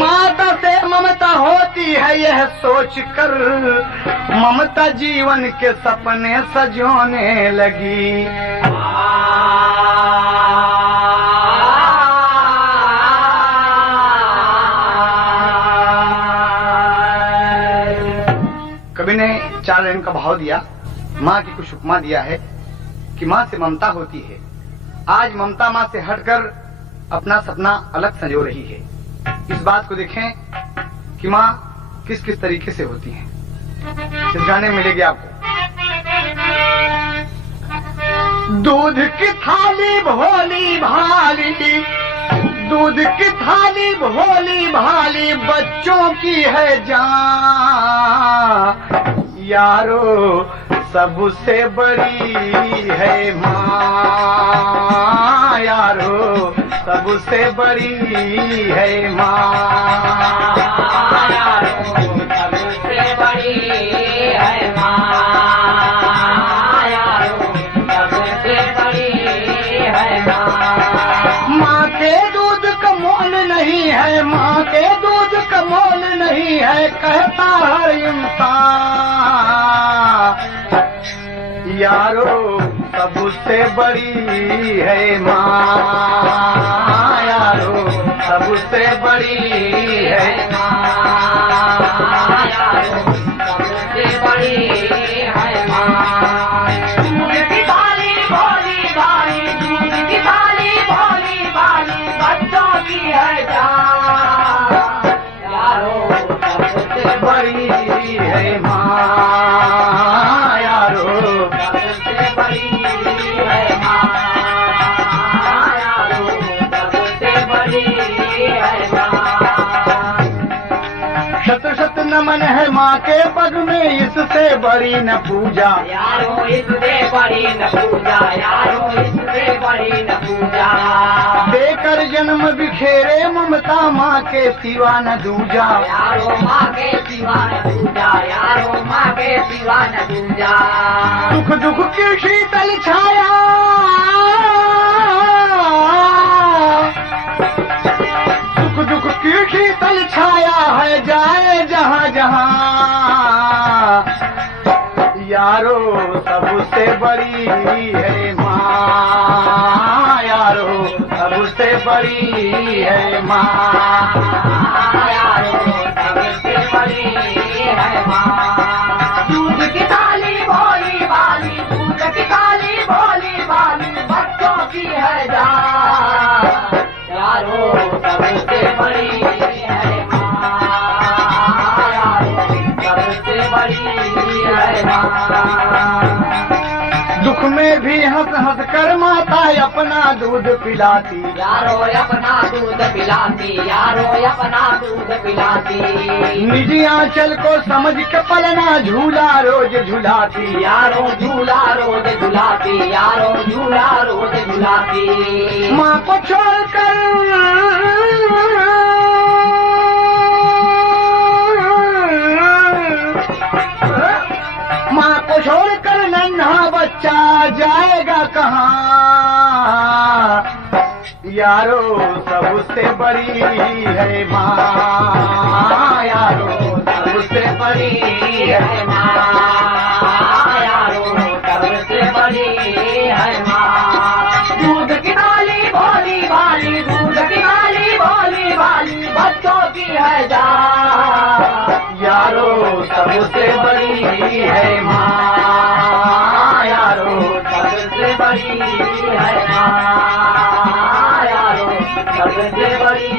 माता से ममता होती है यह सोच कर, ममता जीवन के सपने सजोने लगी। कवि ने 4 लाइन का भाव दिया, माँ की कुछ उपमा दिया है कि माँ से ममता होती है। आज ममता माँ से हटकर अपना सपना अलग संजो रही है। इस बात को देखें कि माँ किस किस तरीके से होती है। इस गाने में मिलेगी आपको। दूध की थाली भोली भाली, दूध की थाली भोली भाली, बच्चों की है जान यारो, सबसे बड़ी है माँ यारो, सबसे बड़ी है माँ यारो, सबसे बड़ी है माँ यारो, सबसे बड़ी है माँ। माँ के दूध का मोल नहीं है, माँ के दूध का मोल नहीं है, कहता हर इंसान यारो, सबसे बड़ी है माँ यारो, सबसे बड़ी है माँ यारो, सबसे बड़ी है माँ। दूध की थाली भोली भाली, दूध की थाली भोली भाली, बच्चों की है जान यारो, सबसे बड़ी है माँ यारो, सबसे बड़ी है माँ यारो, सबसे बड़ी है माँ। शत शत नमन है माँ के पग में, इससे बड़ी न पूजा यारो, इससे बड़ी न पूजा यारो, इससे बड़ी न पूजा। देकर जन्म बिखेरे ममता, माँ के सिवा न दूजा यारो, माँ के सिवा न दूजा यारो, माँ के सिवा न दूजा। सुख दुख की शीतल छाया, सुख दुख की शीतल छाया है, जाए जहाँ जहाँ यारो, सबसे बड़ी है माँ यारो, सबसे बड़ी है माँ यारो, सबसे बड़ी है माँ। दूध की थाली भोली भाली, दूध की थाली भोली भाली, बच्चों की है जान यारो, सबसे बड़ी है माँ यारो, सबसे बड़ी है माँ। दुख में भी हंस हंस कर माता अपना दूध पिलाती यारो, अपना दूध पिलाती यारो, अपना दूध पिलाती। निज आंचल को समझ के पलना झूला रोज झुलाती यारो, झूला रोज झुलाती यारो, झूला रोज झुलाती। माँ को छोड़कर माँ को छोड़कर नन्हा बच्चा जाएगा कहाँ यारो, सबसे बड़ी है माँ यारो, सबसे बड़ी है माँ यारो, सबसे बड़ी है माँ। दूध की थाली भोली भाली, दूध की थाली भोली भाली, बच्चों की है जान यारो, सबसे बड़ी है माँ यारो, सबसे बड़ी है माँ यारो, सबसे बड़ी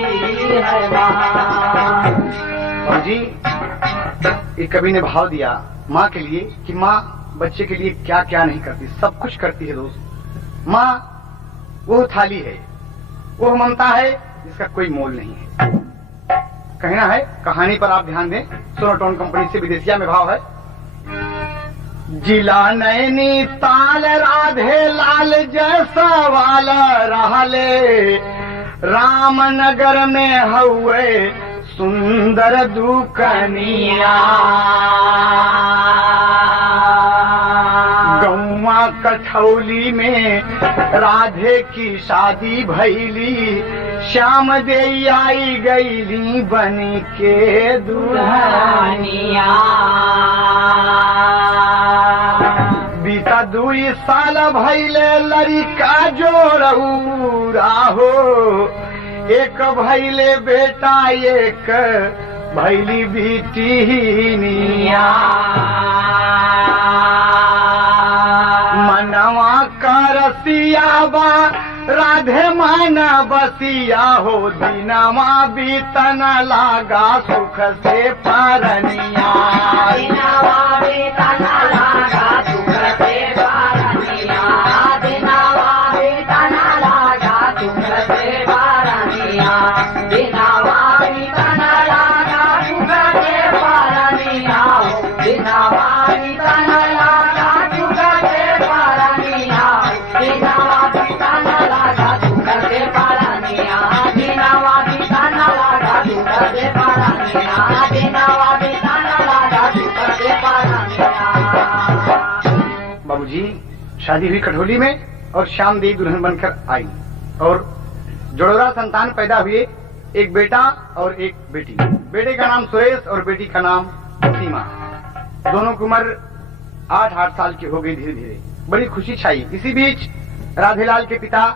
है माँ। और जी एक कवि ने भाव दिया माँ के लिए कि माँ बच्चे के लिए क्या क्या नहीं करती, सब कुछ करती है दोस्त। माँ वो थाली है, वो ममता है जिसका कोई मोल नहीं है। कहना है कहानी पर आप ध्यान दें, सोनोटोन कंपनी से विदेशिया में भाव है। जिला नैनी ताल राधे लाल जैसा वाला रहले, रामनगर में हुए सुंदर दुकनिया, गौवा कठौली में राधे की शादी भैली, श्याम दे आई गईली बन के दुल्हनिया। बीता 2 साल भैले लड़का जोड़ूरा हो, एक भैले बेटा एक भैली बेटिनिया। मनवा का रसिया बा राधे माना बसिया हो, दिनवा बीतन लागा सुख से परनिया। दिनवा बीतन लागा सुख से परनिया, दिनवा बीतन लागा सुख से परनिया, दिनवा बीतन लागा सुख से परनिया, दिनवा बीतन लागा सुख से परनिया, दिनवा बीतन लागा सुख से परनिया, दिनवा बीतन लागा सुख से परनिया, दिनवा बीतन लागा सुख से परनिया। बाबूजी, शादी हुई कठोली में और श्याम देवी दुल्हन बनकर आई और जोड़ोरा संतान पैदा हुए, एक बेटा और एक बेटी। बेटे का नाम सुरेश और बेटी का नाम सीमा। दोनों की उम्र 8-8 साल की हो गई। धीरे धीरे बड़ी खुशी छाई। इसी बीच राधेलाल के पिता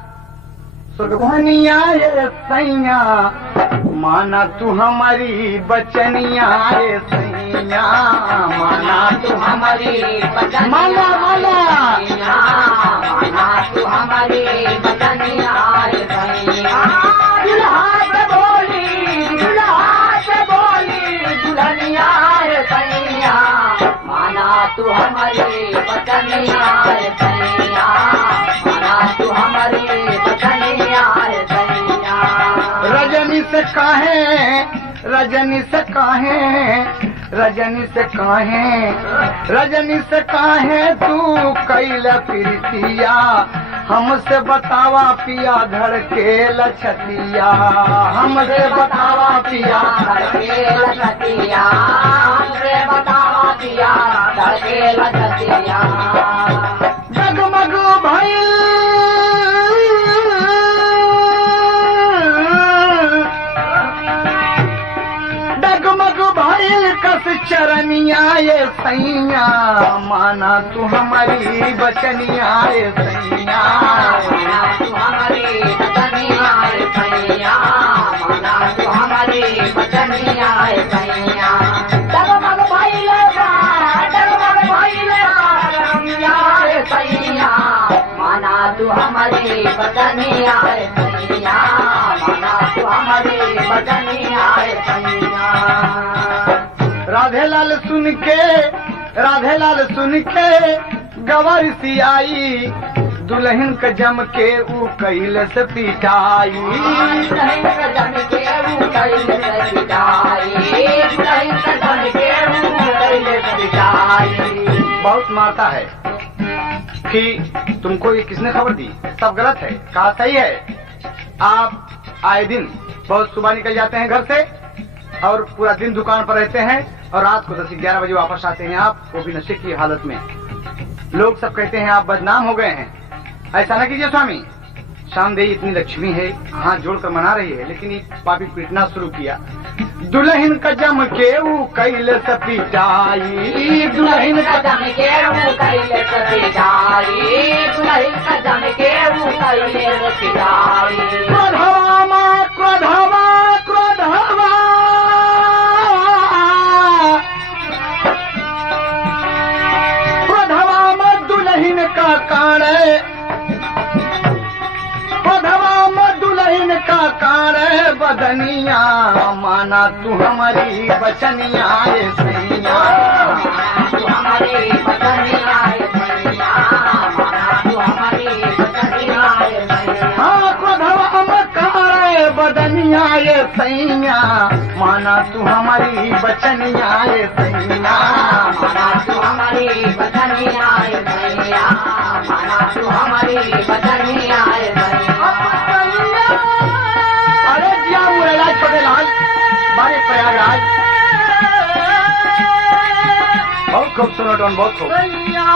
सुरगनिया रे सैया, माना तू हमारी बचनिया रे सैया, माना तू हमारी बचनिया, माना तू हमारी बचनिया रे सैया। दुल्हा से बोली दुल्हनिया रे सैया, माना तू हमारी बचनिया रे सैया, माना तू हमारी बचनिया रे सैया। रजनी से काहे, रजनी से काहे, रजनी से काहे, रजनी से काहे तू कैल प्रीतिया, हमसे बतावा पिया धड़के लछतिया, हमसे बतावा पिया धड़के लछतिया, हमसे बतावा पिया धड़के लछतिया। जगमग भइल डगमग भइल कस चरनिया ये सैया, माना तू हमारी बचनिया ये सैया, माना तू हमारी बचनिया ये सैया, माना तू हमारी बचनिया ये सैया। डगमग भइल रनिया ये सैया, माना तू हमारी बचनिया ये सैया, माना तू हमारी बचनिया ये सैया। राधेलाल सुन के गवर सी आई, दुल्हन का जम के ऊ कैल से पिटाई, दुल्हन का जम के ऊ कैल से पिटाई, दुल्हन का जम के ऊ कैल से पिटाई। बहुत मारता है कि तुमको ये किसने खबर दी, सब गलत है। कहा सही है, आप आए दिन बहुत सुबह निकल जाते हैं घर से और पूरा दिन दुकान पर रहते हैं और रात को 10-11 बजे वापस आते हैं, आप वो भी नशे की हालत में। लोग सब कहते हैं आप बदनाम हो गए हैं। ऐसा न कीजिए स्वामी, श्याम देवी इतनी लक्ष्मी है, हाथ जोड़कर मना रही है, लेकिन ये पापी पीटना शुरू किया। दुल्हन का जम के ऊ कैल से पिटाई, दुल्हन का जम के ऊ कैल से पिटाई, दुल्हन का जम के ऊ कैल से पिटाई। क्रोधवा क्रोधवा क्रोधवा क्रोधवा में दुल्हन का काणे, क्रोधवा में दुल्हन का काणे बदनिया, माना तू हमारी बचनिया ये सैया, माना तू हमारी बचनिया ये सैया, माना तू हमारी बचनिया ये सैया। हाँ, क्रोधवा में काणे बदनिया ये सैया, माना तू हमारी बचनिया ये सैया, माना तू हमारी बचनिया ये सैया, माना तू हमारी बचनिया ये सैया। अरे जिया मुरैया छोटे लाल बारे प्रयागराज, बहुत खूब सुनो टोन, बहुत खूब। सैया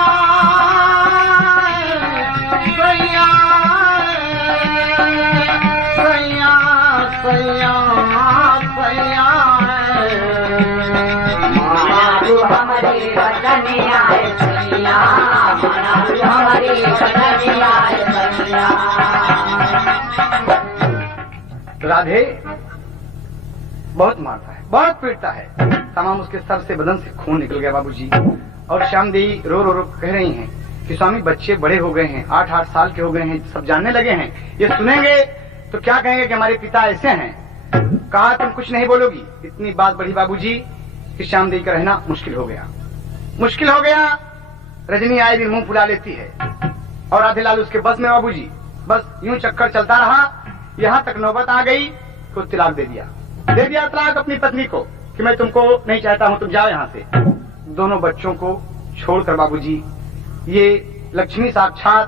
राधे बहुत मारता है, बहुत पीटता है, तमाम उसके सर से बदन से खून निकल गया बाबूजी। और श्याम देवी रो रो रो कह रही हैं कि स्वामी बच्चे बड़े हो गए हैं, 8-8 साल के हो गए हैं, सब जानने लगे हैं, ये सुनेंगे तो क्या कहेंगे कि हमारे पिता ऐसे हैं। कहा तुम कुछ नहीं बोलोगी। इतनी बात बढ़ी बाबूजी कि श्याम देवी का रहना मुश्किल हो गया, मुश्किल हो गया। रजनी आए दिन मुंह फुला लेती है और राधेलाल उसके बस में बाबूजी। बस यूं चक्कर चलता रहा, यहाँ तक नौबत आ गई तो तलाक दे दिया तलाक अपनी पत्नी को कि मैं तुमको नहीं चाहता हूँ, तुम जाओ यहाँ से। दोनों बच्चों को छोड़कर बाबूजी ये लक्ष्मी साक्षात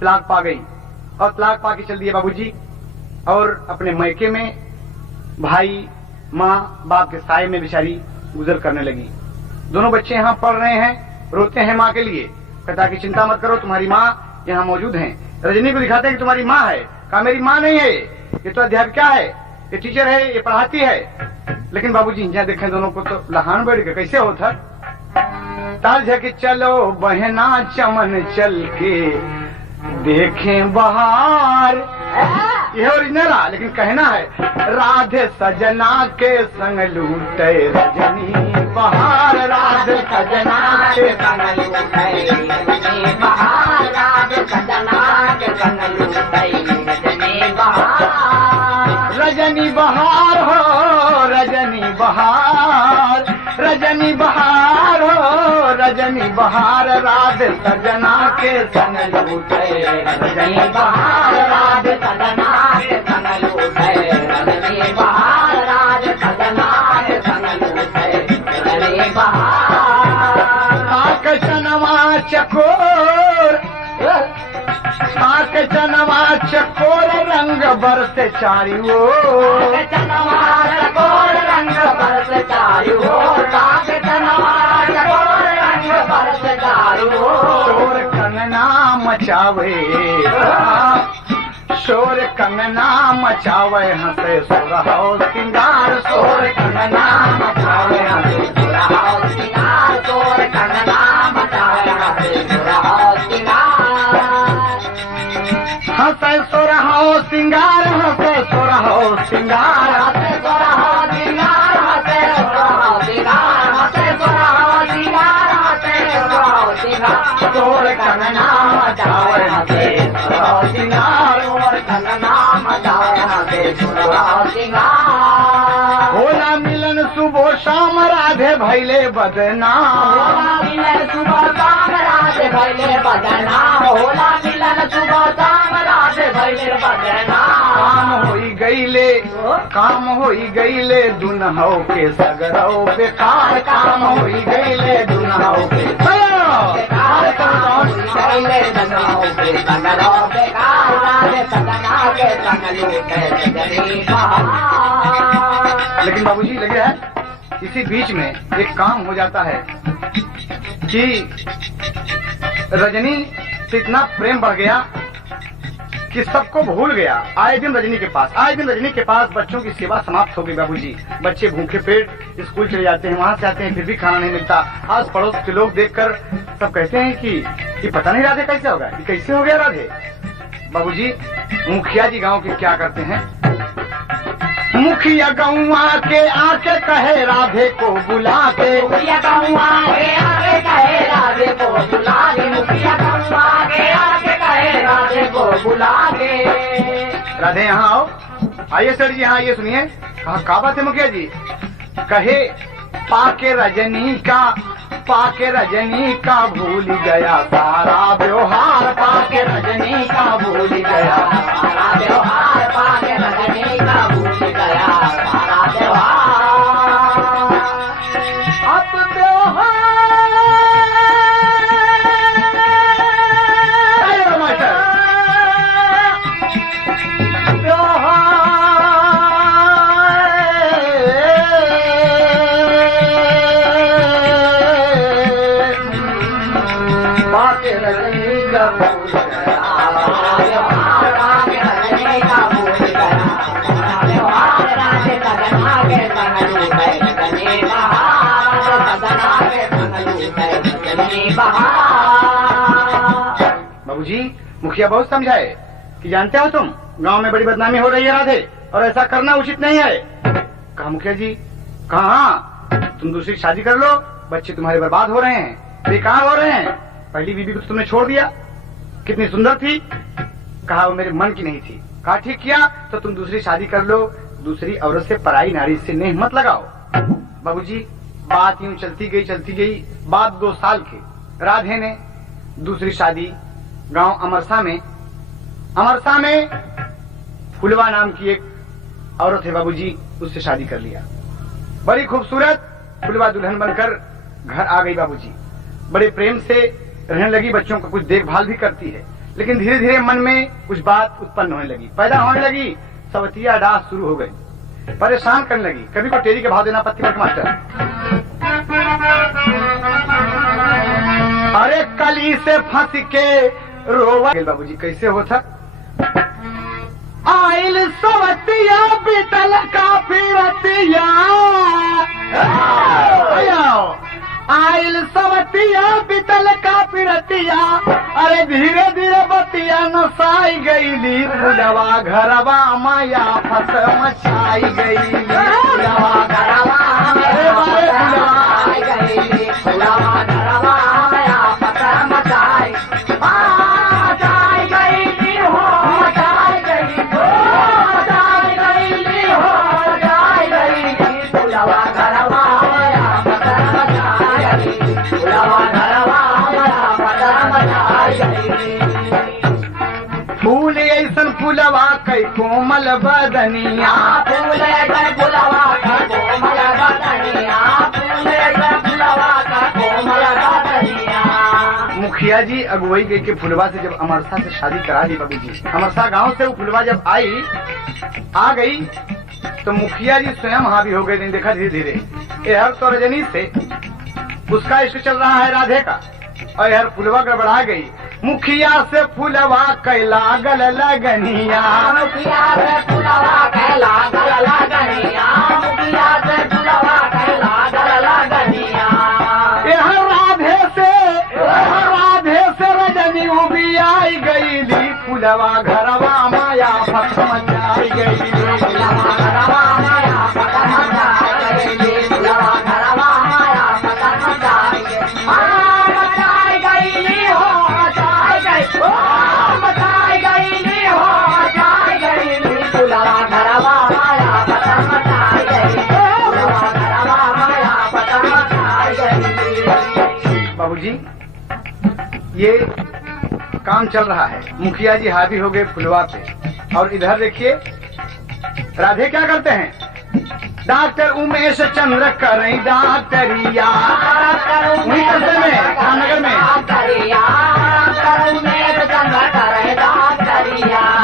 तलाक पा गई और तलाक पा के चल दिए बाबूजी। और अपने मैके में भाई माँ बाप के साये में बेचारी गुजर करने लगी। दोनों बच्चे यहाँ पढ़ रहे हैं, रोते हैं माँ के लिए। कहता कि चिंता मत करो, तुम्हारी माँ यहाँ मौजूद है। रजनी को दिखाते हैं कि तुम्हारी माँ है। कहा मेरी माँ नहीं है, ये तो अध्यापिका है, ये टीचर है, ये पढ़ाती है। लेकिन बाबूजी यहाँ देखें दोनों को तो लहान बैठ के कैसे होता। ताल झके चलो बहना चमन चल के देखें बहार, यह ओरिजिनल है, लेकिन कहना है राधे सजना के संग लूटे रजनी बहार, राधे सजना के संग लूटे रजनी बहार, राधे सजना के संग लूटे रजनी बहार। रजनी बहार हो रजनी बहार, रजनी बहार हो रजनी बहार, राधे सजना के संग लूटे रजनी बहार, राधे सजना के संग लूटे रजनी बहार, राधे सजना के संग लूटे रजनी बहार। आकर्षणवा चकोर, आकर्षणवा चकोर रंग बरसे चारियो, आकर्षणवा चकोर रंग बरसे चारियो, आकर्षणवा चकोर रंग बरसे चारियो। शोर कंगना मचावे, शोर कंगना मचावे हंसे सुरहाओ सिंगार, शोर कंगना मचावे हंसे सुरहाओ सिंगार, शोर कंगना मचावे हंसे सुरहाओ सिंगार। हंसे सुरहाओ सिंगार, हंसे सुरहाओ सिंगार, हंसे सुरहाओ सिंगार, हंसे सुरहाओ सिंगार, हंसे सुरहाओ सिंगार, हंसे सुरहाओ सिंगार। शोर कंगना मचावे हंसे सुरहाओ सिंगार, शोर कंगना मचावे हंसे सुरहाओ सिंगार। होला मिलन सुबह शाम राधे भैले बदनाम, होला मिलन सुबह शाम राधे भैले बदनाम, होला मिलन सुबह शाम राधे भैले बदनाम। काम होई गईले, काम होई गईले दुनहौ के सगरौ बेकार, काम होई गईले दुनहौ के बेकार, काम होई गईले दुनहौ के सगरौ बेकार, राधे सजना के संग लूटे रजनी बहार। लेकिन बाबूजी लगे है इसी बीच में एक काम हो जाता है कि रजनी से इतना प्रेम बढ़ गया कि सबको भूल गया। आए दिन रजनी के पास, आए दिन रजनी के पास बच्चों की सेवा समाप्त हो गई बाबूजी। बच्चे भूखे पेट स्कूल चले जाते हैं, वहाँ से आते हैं फिर भी खाना नहीं मिलता। आस पड़ोस के लोग देखकर सब कहते हैं कि पता नहीं राधे कैसे होगा, ये कैसे हो गया राधे। बाबूजी मुखिया जी गांव के क्या करते हैं, मुखिया गौआ के आके कहे राधे को बुला के, मुखिया गौआ के आके कहे राधे को बुला के, मुखिया गौआ के आके कहे राधे को बुला के। राधे यहाँ आओ, आइए सर जी यहाँ आइए, सुनिए। कहा क्या बात है मुखिया जी। कहे पाके रजनी का, पाके रजनी का भूल गया सारा व्यवहार, पाके रजनी का भूल गया सारा व्यवहार, पाके रजनी का भूल गया सारा व्यवहार। अब व्यवहार बाबूजी मुखिया बहुत समझाए, कि जानते हो तुम गांव में बड़ी बदनामी हो रही है राधे, और ऐसा करना उचित नहीं है। कहा मुखिया जी, कहा तुम दूसरी शादी कर लो, बच्चे तुम्हारे बर्बाद हो रहे हैं, बेकार हो रहे हैं। पहली बीबी को तो तुमने छोड़ दिया, कितनी सुंदर थी। कहा वो मेरे मन की नहीं थी। कहा ठीक किया, तो तुम दूसरी शादी कर लो, दूसरी औरत से, पराई नारी से नेह मत लगाओ। बाबूजी बात यूं चलती गई। बात 2 साल की, राधे ने दूसरी शादी गांव अमरसा में फुलवा नाम की एक औरत है बाबूजी, उससे शादी कर लिया। बड़ी खूबसूरत फुलवा दुल्हन बनकर घर आ गई बाबूजी। बड़े प्रेम से रहने लगी, बच्चों का कुछ देखभाल भी करती है। लेकिन धीरे धीरे मन में कुछ बात उत्पन्न होने लगी, पैदा होने लगी। सवतिया डाह शुरू हो गई, परेशान करने लगी। कभी को टेरी के भाव देना पत्ती पर मास्टर। अरे कली से फंस के रोवा बाबूजी कैसे होता। आइल सवतिया बिटल का फिरतिया, आइल सवतिया बिटल का फिरतिया। अरे धीरे धीरे बतिया नसाई गईली, फुलवा घरवा माया फस मचाई गईली। फुलवा घरवा गईली, फुलवा घरवा माया फस मचाई गईली हो, मचाई गईली हो, मचाई गईली हो, मचाई गईली। फुलवा घरवा माया फस मचाई गईली, फुलवा घरवा माया फस मचाई गईली। फूल ऐसन फुलवा कई कोमल बदनिया, फूल ऐसन फुलवा कई कोमल बदनिया, फूल ऐसन फुलवा कई कोमल बदनिया। मुखिया जी अगुवाई गई के फुलवा से जब अमरसा से शादी करा दी बाबूजी। अमरसा गांव से वो फुलवा जब आ गई तो मुखिया जी स्वयं हावी हो गए। देखा धीरे धीरे हर तो रजनी से उसका इश्क चल रहा है राधे का, और हर फुलवा गड़बड़ा गई। मुखिया से फुलवा कैला गल लगनिया, मुखिया से फुलवा कैला गल लगनिया, मुखिया से फुलवा कैला गल लगनिया। यह राधे से रजनी भी आई गईली, फुलवा घरवा माया फस मचाई गईली। फुलवा घरवा माया फस मचाई गईली, फुलवा घरवा माया फस मचाई गईली। मचाई गईली हो, मचाई गईली हो, मचाई गईली हो, मचाई गईली। फुलवा घरवा माया फस मचाई गईली, फुलवा घरवा माया फस मचाई गईली। बाबूजी ये काम चल रहा है, मुखिया जी हावी हो गए फुलवा पे, और इधर देखिए राधे क्या करते हैं। डॉक्टर उमेश चंद्र करें डॉक्टरिया, वहीं करते में रामनगर में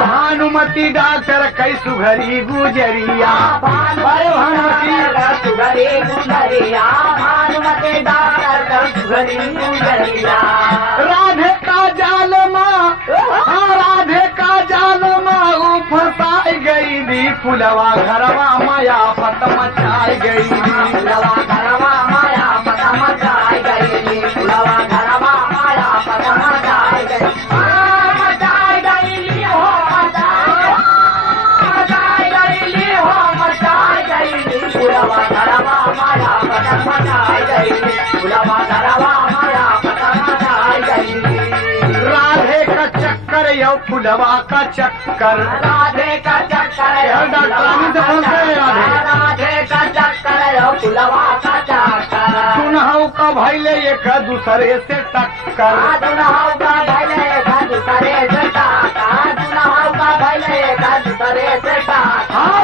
भानुमती डॉक्टर कई सुघरी गुजरिया, भानुमती सुघरी गुजरिया, भानुमती डॉक्टर कई सुघरी गुजरिया। राधे का जाल माँ, राधे का जाल माँ फंसाई गई, फुलवा घरवा माया फत मचाई गई, फुलवा घरवा माया फत मचाई गई, फुलवा घरवा माया फत मचाई गई। मचाई गई हो, मचाई गई हो, मचाई गई, फुलवा घरवा माया फत मचाई गई, फुलवा घरवा माया फत मचाई गई। राधे का चक्कर यो फुलवा का चक्कर, राधे का चक्कर डॉक्टरानी से फोन करे राधे का चक्कर यो फुलवा का चक्कर। दुनहु का भैले एक दूसरे से टक्कर, दुनहु का भैले एक दूसरे से टक्कर, दुनहु का भैले एक दूसरे से टक्कर।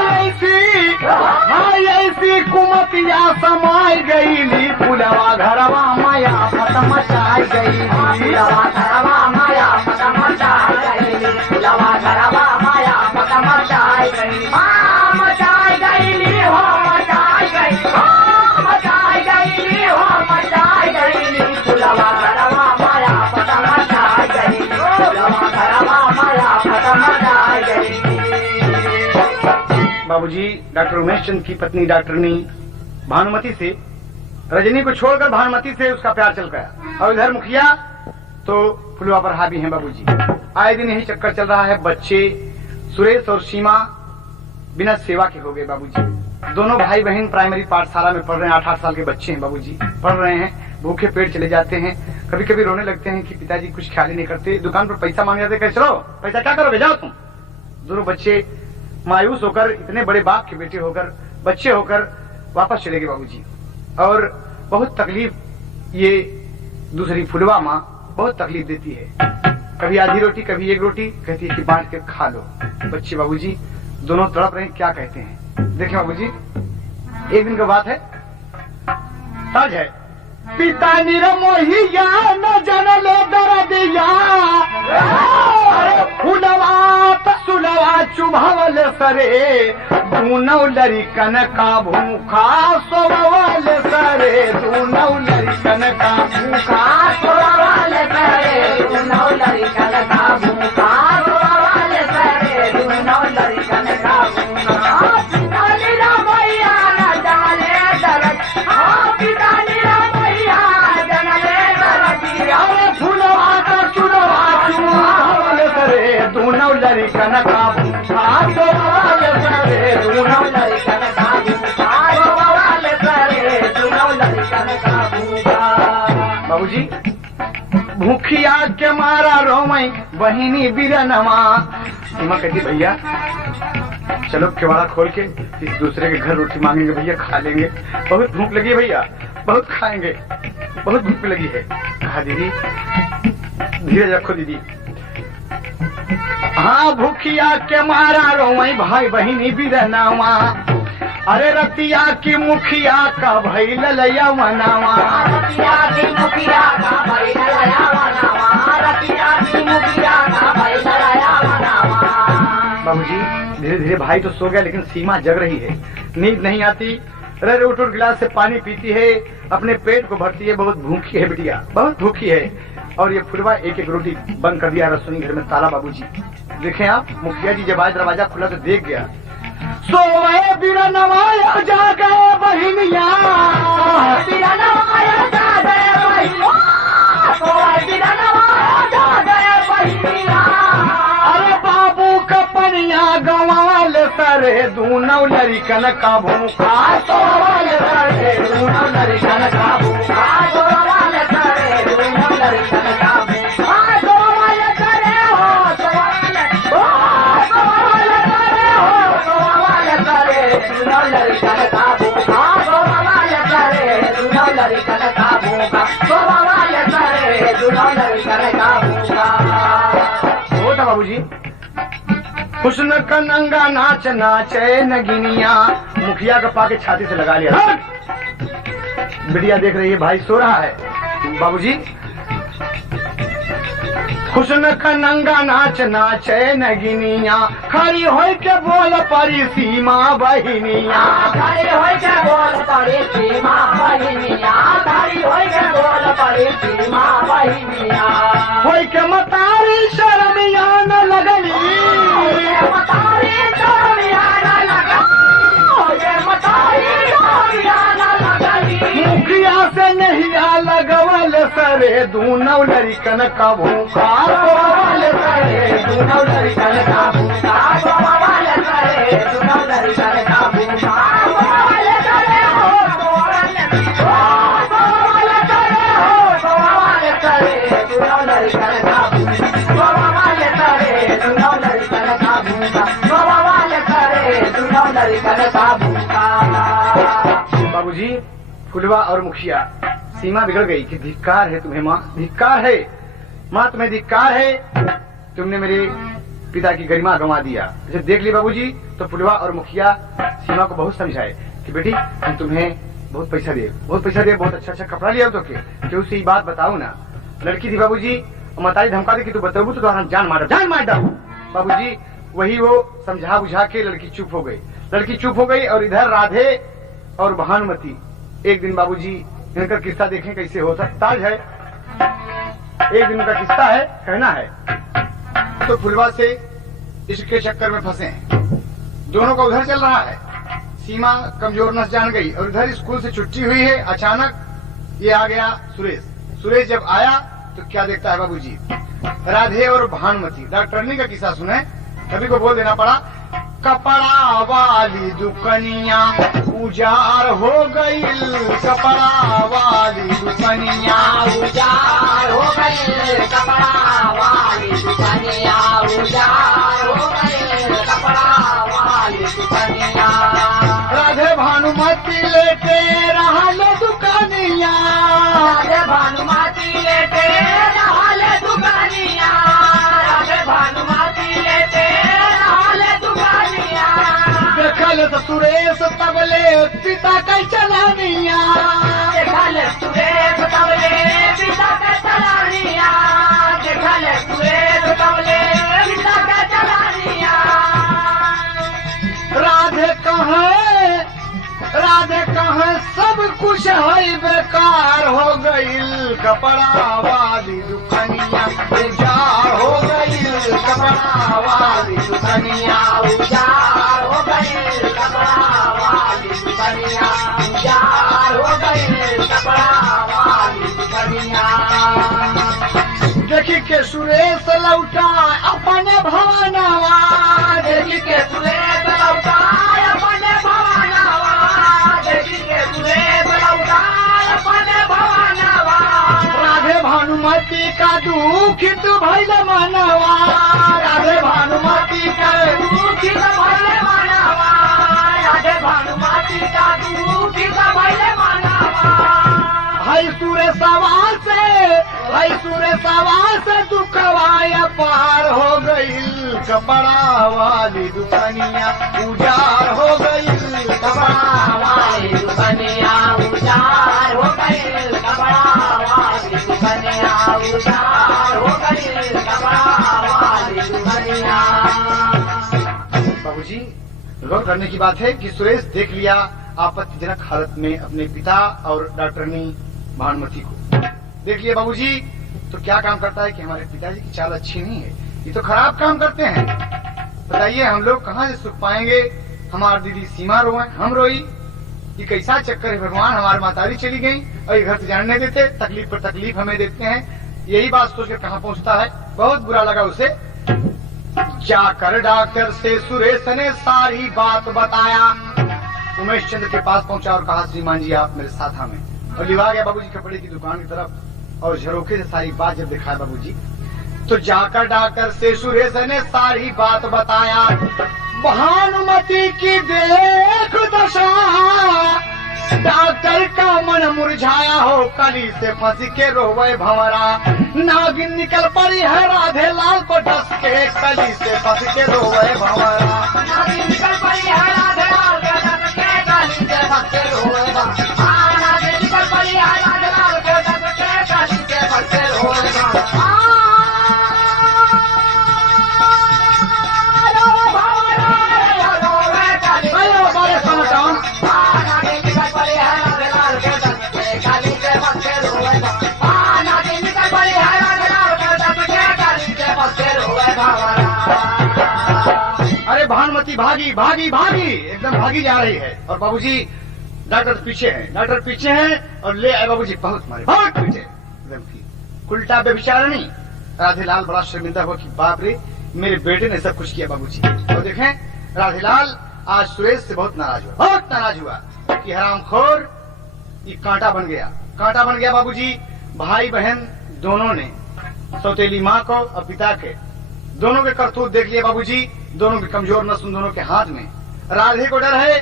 हाय ऐसी कुमतिया समाई गईली, फुलवा घरवा माया फत मचाई गई, फुलवा घरवा माया फत मचाई गई, फुलवा घरवा माया फत मचाई गई। मचाई गईली हो, मचाई गई हो, मचाई गईली हो, मचाई गईली, फुलवा घरवा माया फत मचाई गई, फुलवा घरवा माया फत मचाई गई। बाबूजी डॉक्टर उमेश चंद की पत्नी डॉक्टरनी भानुमती से, रजनी को छोड़कर भानुमती से उसका प्यार चल गया, और इधर मुखिया तो फुलवा पर हावी हैं बाबूजी। आए दिन यही चक्कर चल रहा है। बच्चे सुरेश और सीमा बिना सेवा के हो गए बाबूजी। दोनों भाई बहन प्राइमरी पाठशाला में पढ़ रहे हैं। 8-8 साल के बच्चे हैं बाबूजी, पढ़ रहे हैं। भूखे पेट चले जाते हैं। कभी कभी रोने लगते हैं कि पिताजी कुछ ख्याल ही नहीं करते। दुकान पर पैसा मांग जाते, कैसे लो पैसा क्या करोगे, जाओ तुम। दोनों बच्चे मायूस होकर, इतने बड़े बाप के बेटे होकर, बच्चे होकर वापस चले गए बाबूजी। और बहुत तकलीफ ये दूसरी फुलवा माँ बहुत तकलीफ देती है। कभी आधी रोटी, कभी एक रोटी, कहती है कि बांट के खा लो। बच्चे बाबूजी दोनों तड़प रहे हैं, क्या कहते हैं देखें बाबूजी। एक दिन की बात है, ताज है। पिता निरमोहिया न जनले दरदिया, फुलवा सुलवा चुभावल सरे, दूनौ लरिकन का भूखा सोवल सरे, दूनौ लरिकन का भूखा सोवल सरे, दूनौ लरिकन का भूखा सोवल सरे, दूनौ लरिकन का भूखा। पिता निरमोहिया न जनले दरद, पिता निरमोहिया जनले दरदिया, फुलवा सुलवा चुभावल सरे, दूनौ लरिकन का भूखा सोवल सरे, दूनौ लरिकन का भूखा सोवल सरे, दूनौ लरिकन का भूखा। बाबूजी भूखिया के मारा रोमई बहिनी बिरनमा। सीमा कहती भैया चलो केवाड़ा खोल के इस दूसरे के घर रोटी मांगेंगे भैया, खा लेंगे। बहुत भूख लगी है भैया, बहुत खाएंगे, बहुत भूख लगी है। कहा दीदी धीरज रखो दीदी। हाँ भूखिया के मारा रोमई भाई बहिनी बिरनावा, अरे रतिया की मुखिया का भई ललया मनावा, रतिया की मुखिया का भई ललया मनावा, रतिया की मुखिया का भई ललया मनावा। बाबूजी धीरे धीरे भाई तो सो गया, लेकिन सीमा जग रही है, नींद नहीं आती। अरे उठ गिलास से पानी पीती है, अपने पेट को भरती है। बहुत भूखी है बिटिया, बहुत भूखी है। और ये फुलवा एक एक रोटी बंद कर दिया रसोई घर में ताला। बाबूजी देखें आप, मुखिया जी जब आज दरवाजा खुला तो देख गया। सोए बिरनवाया जा गए बहिनिया, बिरनवाया जा गए बहिनिया, सोए बिरनवाया जा गए बहिनिया, अरे बाबू का पनिया गवाल सरे, दूनौ लरिकन का भूखा सोवल सरे, दूनौ लरिकन का भूखा सोवल सरे, दूनौ लरिकन का भूखा सोवल सरे, हो सोवल सरे, हो सोवल सरे, दूनौ लरिकन का भूखा सोवल सरे, दूनौ लरिकन का भूखा सोवल सरे, दूनौ लरिकन का भूखा। होता बाबूजी हुस्न का नंगा नाच नाचे नगिनिया। मुखिया का पाके छाती से लगा लिया। बिटिया देख रही है भाई सो रहा है। बाबूजी हुस्न का नंगा नाच नाचे नगिनिया, खड़ी होय के बोल परी सीमा बहिनिया, खड़ी होय के बोल परी सीमा बहिनिया, खड़ी होय के बोल परी सीमा बहिनिया, होय के मतारी शर्मिया न लगली, मतारी शर्मिया न लगली, मतारी शर्मिया न लगली, मुखिया से नहीं लगवल सरे, दूनौ लरिकन का भूखा सोवल सरे, दूनौ लरिकन का भूखा सोवल सरे, दूनौ लरिकन का भूखा सोवल सरे, हो सोवल सरे, हो सोवल सरे, दूनौ लरिकन का भूखा सोवल सरे, दूनौ लरिकन का भूखा सोवल सरे, दूनौ लरिकन का भूखा। बाबूजी फुलवा और मुखिया सीमा बिगड़ गई कि धिक्कार है तुम्हें माँ, धिक्कार है माँ, तुम्हें धिक्कार है, तुमने मेरे पिता की गरिमा गंवा दिया। जब देख ली बाबूजी तो फुलवा और मुखिया सीमा को बहुत समझाए कि बेटी हम तुम्हें बहुत पैसा दे, बहुत पैसा दे, बहुत अच्छा अच्छा कपड़ा लिया तो क्यों उससे बात बताओ ना। लड़की थी बाबूजी, मतारी धमका दे कि तू बताओ तो हम जान मार डाल। बाबूजी वही वो समझा बुझा के लड़की चुप हो गई। लड़की चुप हो गई और इधर राधे और भानुमती। एक दिन बाबूजी इनका किस्सा देखें कैसे होता। ताज है एक दिन का किस्सा है, कहना है। तो फुलवा से इसके चक्कर में फंसे हैं, दोनों का उधर चल रहा है। सीमा कमजोर नस जान गई और इधर स्कूल से छुट्टी हुई है। अचानक ये आ गया सुरेश। सुरेश जब आया तो क्या देखता है बाबूजी, राधे और भानुमती। डॉक्टरनी का किस्सा सुने, सभी को बोल देना पड़ा। कपड़ा वाली दुकनिया उजार हो गई, कपड़ा वाली दुकनिया उजार हो गई, कपड़ा वाली दुकनिया उजार हो गई, कपड़ा वाली दुकनिया। राधे भानुमती लेके रहल दुकनिया, राधे भानुमती लेके रहल दुकनिया, राधे भानुमती लेके रहल दुकनिया। देखल तो सुरेश तबले पिता का चलानिया, देखल सुरेश तबले पिता का चलानिया, देखल सुरेश तबले पिता का चलानिया। राधे कहे सब कुछ है बेकार हो गई, कपड़ा वाली दुकनिया उजार हो गई, कपड़ा वाली दुकनिया उजार हो गई, कपड़ा वाली दुकनिया उजार हो गई, कपड़ा वाली दुकनिया। देखी के सुरेश लौटा अपने भवनवा, देखी के सुरेश लौटा अपने भवनवा, देखी के सुरेश लौटा अपने भवनवा। राधे भानुमती का दुखित भइल मनवा, राधे भानुमती का दुखित भइल मनवा, राधे भानुमती का दुखित भइल मनवा। भाई सुरेशवा से दुखवाया पार हो गई, कपड़ा वाली दुकनिया उजार हो गई, कपड़ा वाली दुकनिया उजार हो गई, कपड़ा वाली दुकनिया उजार हो गई, कपड़ा वाली दुकनिया। बाबूजी गौर करने की बात है कि सुरेश देख लिया आपत्तिजनक हालत में अपने पिता और डॉक्टरनी भानुमती को देख लिया बाबूजी। तो क्या काम करता है कि हमारे पिताजी की चाल अच्छी नहीं है, ये तो खराब काम करते हैं। बताइए हम लोग कहाँ से सुख पाएंगे। हमारी दीदी सीमा रोए, हम रोई, ये कैसा चक्कर है भगवान। हमारी मातारी चली गई और ये घर से जाने देते, तकलीफ पर तकलीफ हमें देते हैं। यही बात सोचकर कहाँ पहुँचता है, बहुत बुरा लगा उसे। जाकर डॉक्टर से सुरेश ने सारी बात बताया। उमेश चंद्र के पास पहुंचा और कहा, श्रीमान जी आप मेरे साथ हमें, और लिवा गया बाबूजी कपड़े की दुकान की तरफ और झरोखे से सारी बात जब दिखाया बाबूजी, तो जाकर डॉक्टर से सुरेश ने सारी बात बताया। भानुमती की देख दशा, डॉक्टर का मन मुरझाया हो, कली से फंस के रोवे भंवरा। नागिन निकल पड़ी है राधे लाल को डस के, कली से फंस के रोवे भंवरा। नागिन निकल पड़ी है राधे लाल को डस के, कली से फंस के रोवे भंवरा। नागिन निकल पड़ी है राधे लाल को डस के, कली से फंस के रोवे भंवरा। अरे भानुमती भागी भागी भागी एकदम भागी जा रही है। और बाबूजी डॉक्टर पीछे हैं, डॉक्टर पीछे हैं और ले आए बाबूजी बहुत मारे, बहुत पीछे एकदम की उल्टा बेचारणी। राधेलाल बड़ा शर्मिंदा हुआ कि बाप रे मेरे बेटे ने सब कुछ किया बाबूजी। और देखें राधेलाल आज सुरेश से बहुत नाराज हुआ, बहुत नाराज हुआ कि हरामखोर ये कांटा बन गया, कांटा बन गया बाबूजी। भाई बहन दोनों ने, सौतेली माँ को और पिता के, दोनों के करतूत देख लिए बाबूजी। दोनों की कमजोर नस्ल दोनों के हाथ में। राधे को डर है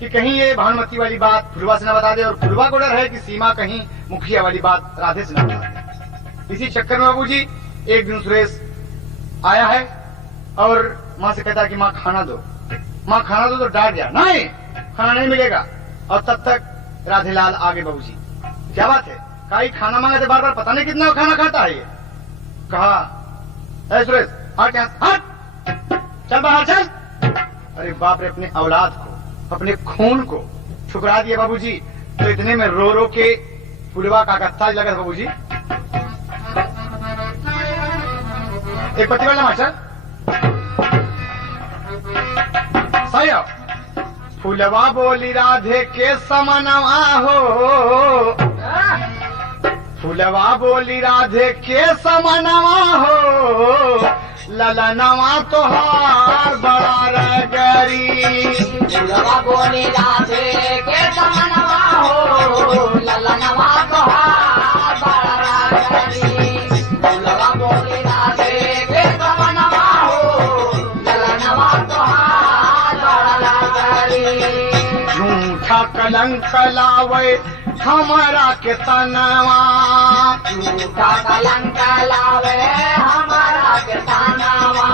कि कहीं ये भानुमती वाली बात फुलवा से न बता दे, और फुलवा को डर है कि सीमा कहीं मुखिया वाली बात राधे से न बता दे। इसी चक्कर में बाबूजी एक दिन सुरेश आया है और माँ से कहता है कि माँ खाना दो, माँ खाना दो। तो डांट गया, नहीं खाना नहीं मिलेगा। और तब तक राधेलाल आगे बाबूजी, क्या बात है, काई खाना मांगा थे बार बार, पता नहीं कितना खाना खाता है ये। कहा सुरेश हट यहाँ, हट चल बाहर चल। अरे बाप रे, अपने औलाद को, अपने खून को ठुकरा दिया बाबूजी। तो इतने में रो रो के फुलवा का गत्ता लगा था बाबूजी। एक पति वाला मास्टर सही हो। फुलवा बोली राधे के समनवा हो, फुलवा बोली राधे के समनवा हो ललनवा तोहार बड़ा रगरी। फुलवा बोली राधे के समनवा हो ललनवा तोहार बड़ा रगरी। फुलवा बोली राधे के समनवा हो ललनवा तोहार बड़ा रगरी। झूठा कलंक लावे हमारा के तनवा। झूठा कलंक लावे हमारा के तनवा।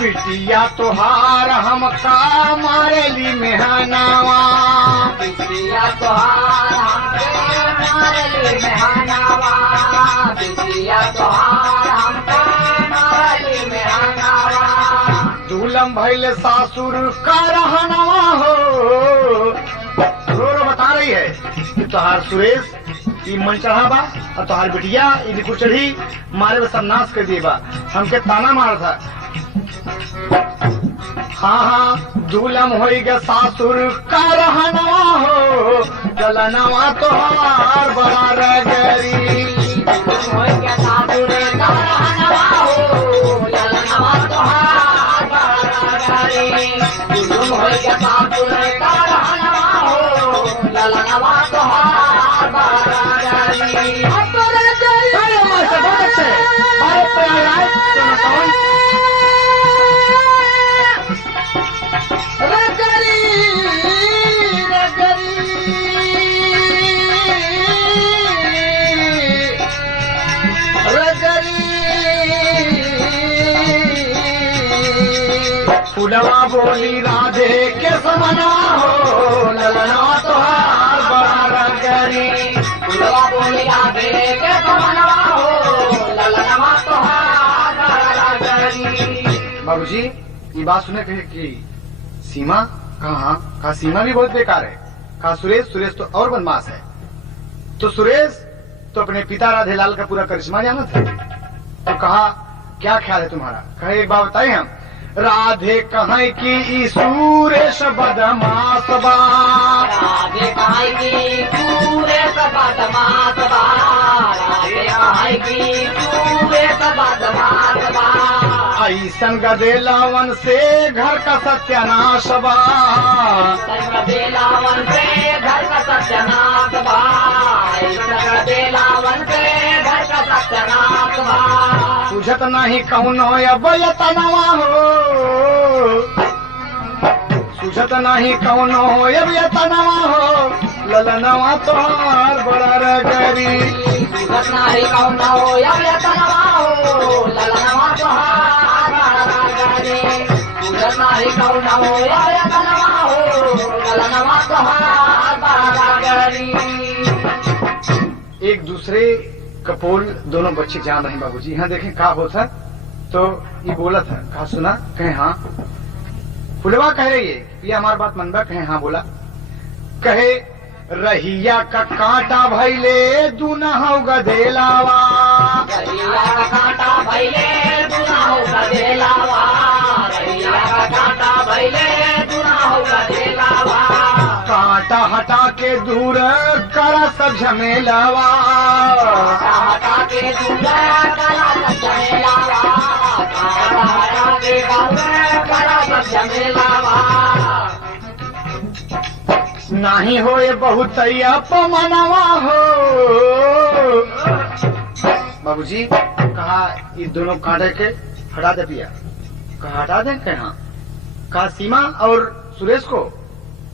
बिटिया तोहार हमका मारेली मेहनवा। बिटिया तोहार हमके मारेली मेहनवा। बिटिया तोहार हमके मारेली मेहनवा। दूलम भैल सासुर का रहनवा हो। रो बता रही है कि तोहार सुरेश ई मन चढ़ा बा और तोहार बिटिया ई लिखु चढ़ी मारे में सर्वनाश कर दिए बा। हमके ताना मार था। हाँ दूलम हो गया सासुर का रहनवा हो ललनवा तोहार बड़ा रगरी। हो गया सासुर का रहनवा हो ललनवा तोहार बड़ा रगरी। हो गया सासुर का रहनवा हो ललनवा तोहार बड़ा रगरी। अरे मास्टर बहुत अच्छे अरे प्यार फुलवा बोली राधे के समना हो ललनवा तोहार बड़ा रगरी। फुलवा बोली राधे के समनवा हो ललनवा तोहार बड़ा रगरी। बाबूजी ये बात सुने कहे कि सीमा कहा सीमा भी बहुत बेकार है। कहा सुरेश तो और बदमाश है। तो सुरेश तो अपने पिता राधेलाल का पूरा करिश्मा जाना था। तो कहा क्या ख्याल है तुम्हारा। कहे एक बात बताए हम राधे कहे कि ई सुरेश बदमाश बा। राधे कहे कि सुरेश बदमाश बा। राधे कहे कि सुरेश बदमाश बा। ऐसन गदेलावन से घर का सत्यानाश बा। गदेलावन से घर का सत्यानाश बा। गदेलावन से घर का सत्यानाश बा। सुझत नहीं कौनो अब यतनवा हो। सुझत नहीं कौनो अब यतनवा हो ललनवा तोहार बड़ा रगरी। सुझत नहीं कौनो अब यतनवा हो ललनवा तोहार बड़ा रगरी। सुझत नहीं कौनो अब यतनवा हो ललनवा तोहार बड़ा रगरी। एक दूसरे कपोल दोनों बच्चे जान रहे बाबूजी। यहाँ देखें कहा होता तो ये बोला था। कहा सुना कहे हाँ। फुलवा कह रही है ये हमारी बात मनबा। कहे हाँ बोला। कहे रहिया का कांटा भैले दुनहु गदेलावा। रहिया का कांटा भैले दुनहु गदेलावा। रहिया का कांटा भैले दुनहु गदेलावा। कांटा हटा के दूर करा सब झमेलावा। कांटा हटा के दूर करा सब झमेलावा। कांटा हटा के दूर करा सब झमेलावा। नहीं होए बहुत अपमनवा हो। बाबूजी कहा ये दोनों कांटे के हटा दे पिया। कहा हटा दे कहा। कहा सीमा और सुरेश को।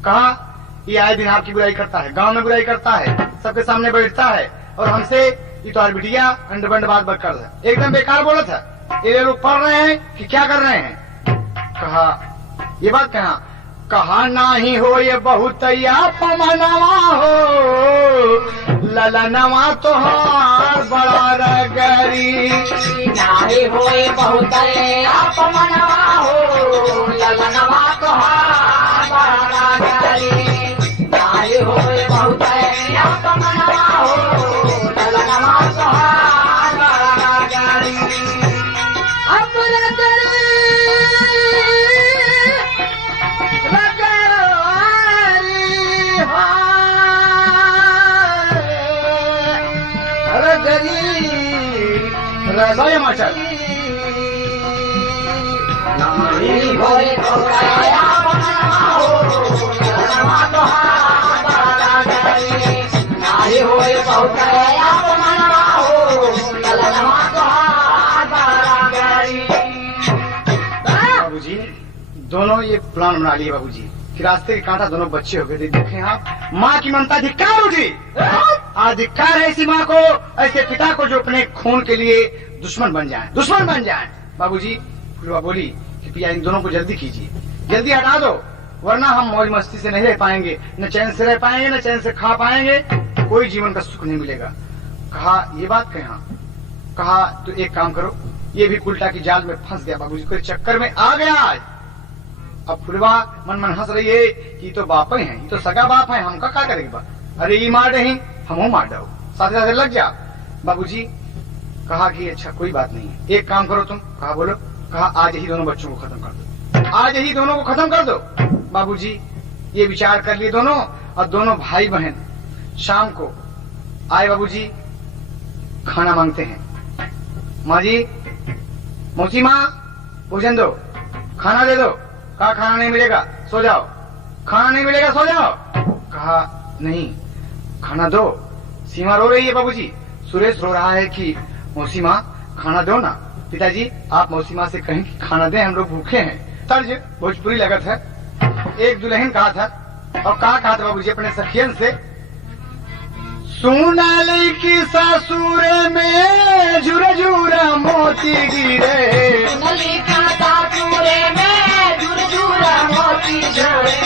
कहा ये आए दिन आपकी बुराई करता है। गांव में बुराई करता है। सबके सामने बैठता है और हमसे ये तो बिटिया अंडबंड बात कर रहा है। एकदम बेकार बोला था। ये लोग पढ़ रहे हैं कि क्या कर रहे हैं। कहा ये बात कहा नाही हो ये बहुत अपमनवा हो ललनवा तोहार बड़ा रगरी। नाही होए बहुत अपमनवा हो ललनवा तोहार बड़ा रगरी। नाही होए बहुत अपमनवा हो ललनवा तोहार बड़ा रगरी। होए पहुंचाया मनवा हो ललनवा तोहार बड़ा गरी नाही होए पहुंचाया मनवा हो ललनवा तोहार बड़ा गरी। बाबूजी दोनों ये प्लान बना लिए बाबूजी कि रास्ते के कांटा दोनों बच्चे हो गए थे। देखें आप, माँ की ममता धिक्कार उठी। आज धिक्कार है ऐसी माँ को, ऐसे पिता को जो अपने खून के लिए दुश्मन बन जाए। बाबूजी फुलवा बोली कि पिया इन दोनों को जल्दी कीजिए, जल्दी हटा दो, वरना हम मौज मस्ती से नहीं रह पाएंगे, न चैन से रह पाएंगे, न चैन से खा पाएंगे, कोई जीवन का सुख नहीं मिलेगा। कहा ये बात कहा तो एक काम करो, ये भी उल्टा की जाल में फंस गया बाबूजी, कोई चक्कर में आ गया आज। अब फुलवा मन हंस रही है कि तो बाप ही है, ये तो सगा बाप है, हमका क्या करेगी बा? अरे ये मार रही हम मार दो, साथ साथ लग जा। बाबूजी कहा कि अच्छा कोई बात नहीं है, एक काम करो तुम। कहा बोलो। कहा आज ही दोनों बच्चों को खत्म कर दो, आज ही दोनों को खत्म कर दो। बाबूजी ये विचार कर लिए दोनों, और दोनों भाई बहन शाम को आए बाबूजी, खाना मांगते हैं। माँ जी, मौसी माँ भोजन दो, खाना दे दो। कहा खाना नहीं मिलेगा, सो जाओ। खाना नहीं मिलेगा, सो जाओ। कहा नहीं खाना दो। सीमा रो रही है बाबूजी, सुरेश रो रहा है कि मौसी माँ खाना दो ना। पिताजी आप मौसी माँ से कहें कि खाना दें, हम लोग भूखे हैं। तर्ज भोजपुरी लगत है। एक दुल्हन कहा था, और कहा था बाबूजी अपने सखियन से, सोनाली की सासुरे में झुरा झुरा मोती गिरे, सुनली का सासुरे में झुरझुरा मोती झरे,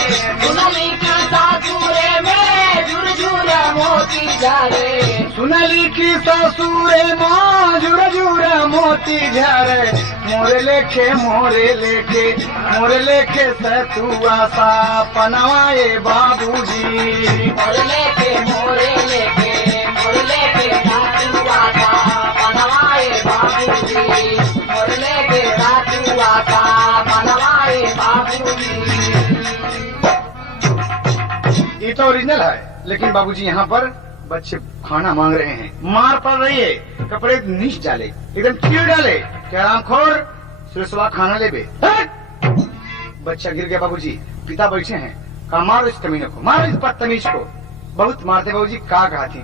सुनली का सासुरे में झुरझुरा मोती झरे, सुनली की सासुरे माँ झुरा झुरा मोती झरे, मोरे लेखे सतुआ सा पनवाए बाबूजी, मोरे लेके सासुआ का बनवाए बाबूजी, मोरे लेके सासुआ का बनवाए बाबूजी। ये तो ओरिजिनल है, लेकिन बाबूजी यहाँ पर बच्चे खाना मांग रहे हैं, मार पड़ रही है, कपड़े नीच डाले, एकदम चीर डाले, क्या आरामखोर सुरेशवा खाना ले बे। बच्चा गिर गया बाबूजी, पिता बैठे हैं। कहा मारो इस कमीने को, मारो इस बदतमीज को। बहुत मारते बाबूजी। कहा थी,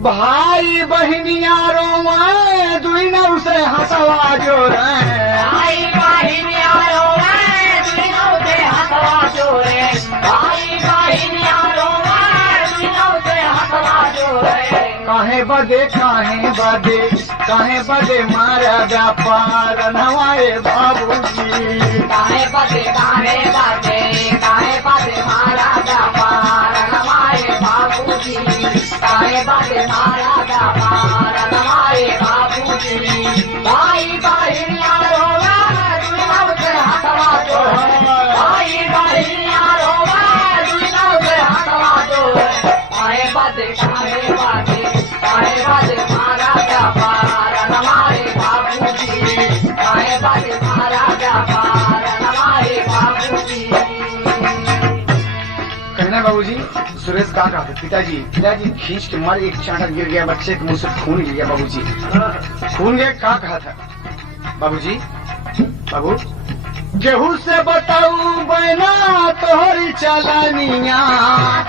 भाई बहनिया रोवाए दुई न उसे हंसवा जो रहे, भाई बहिनिया रोवे दुनिया से हंसवा जोरे, भाई बहिनिया रोवे दुनिया से हंसवा जोरे, काहे बदे मारा व्यापार नवाए बाबूजी, काहे बदे मारा व्यापार नवाए बाबूजी, काहे बदे मारा व्यापार नवाए बाबूजी, भाई बहिनिया रोवे दुनिया से हंसवा जोरे, भाई बहिनिया रोवे दुनिया से हंसवा जोरे, काहे बदे मारा व्यापार नवाए बाबूजी, काहे बदे मारा व्यापार नवाए बाबूजी। कहना बाबूजी सुरेश कहा था, पिताजी खींच के मार, एक चांटा गिर गया, बच्चे के मुंह से खून गिर गया बाबूजी, खून गया। कहा था बाबूजी, बाबू केहू से बताऊ बना तोहरी चलानिया,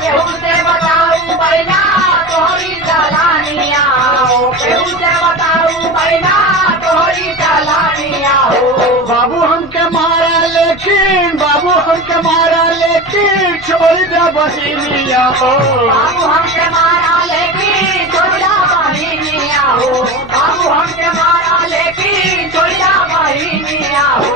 केहू से बताऊ बना तोहरी चलानिया, केहू से बताऊ बना तोहरी चलानिया हो, बाबू हमके मारा लेकिन छोड़ दे बहिनिया हो, बाबू हमके मारा लेकिन छोड़ा बहिनिया हो, बाबू हमके मारा लेकिन छोड़ा बहिनिया हो,